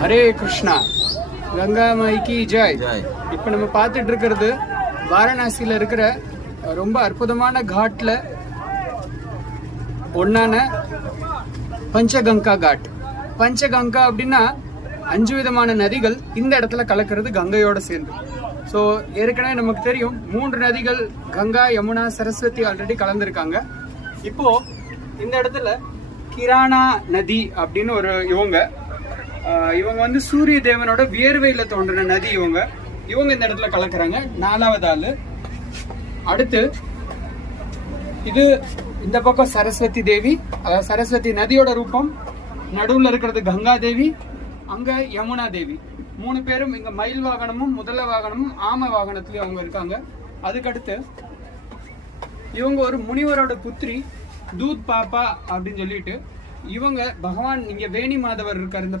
ஹரே கிருஷ்ணா, கங்கா மாய்க்கு ஜெய். இப்போ நம்ம பார்த்துட்டு இருக்கிறது வாரணாசியில் இருக்கிற ரொம்ப அற்புதமான காட்ல ஒன்னான பஞ்சகங்கா காட். பஞ்சகங்கா அப்படின்னா 5 விதமான நதிகள் இந்த இடத்துல கலக்கிறது கங்கையோட சேர்ந்து. ஸோ ஏற்கனவே நமக்கு தெரியும் 3 நதிகள் கங்கா, யமுனா, சரஸ்வதி ஆல்ரெடி கலந்துருக்காங்க. இப்போ இந்த இடத்துல கிரானா நதி அப்படின்னு ஒரு இவங்க வந்து சூரிய தேவனோட வியர்வையில தோன்றின நதி. இவங்க இந்த இடத்துல கலக்குறாங்க. 4வது ஆளு. அடுத்து இது இந்த பக்கம் சரஸ்வதி தேவி, அதாவது சரஸ்வதி நதியோட ரூபம். நடுவுல இருக்கிறது கங்கா தேவி, அங்க யமுனா தேவி. 3 பேரும் இங்க மயில் வாகனமும் முதல வாகனமும் ஆம வாகனத்திலயும் அவங்க இருக்காங்க. அதுக்கடுத்து இவங்க ஒரு முனிவரோட புத்திரி தூத் பாப்பா அப்படின்னு சொல்லிட்டு இவங்க பகவான் இங்க வேணி மாதவர் இருக்காரு இந்த